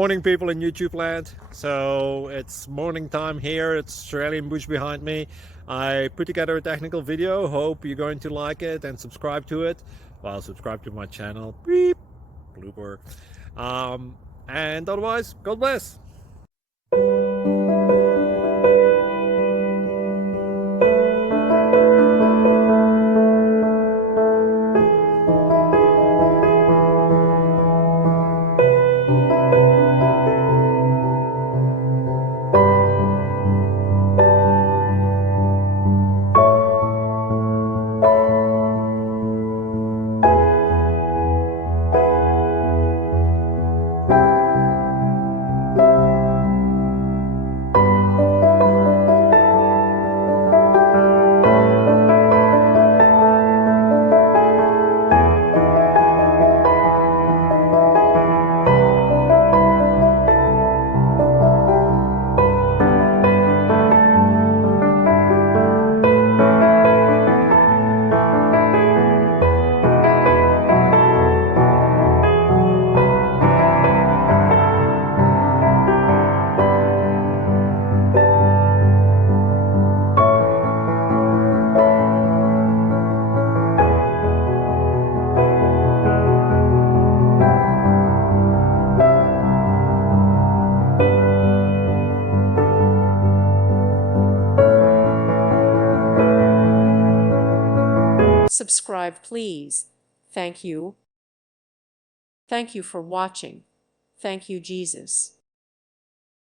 Morning people in YouTube land. So it's morning time here. It's Australian bush behind me. I put together a technical video. Hope you're going to like it and subscribe to it. Well, subscribe to my channel. Beep. Blooper. And otherwise, God bless. Subscribe, please. Thank you. Thank you for watching. Thank you, Jesus.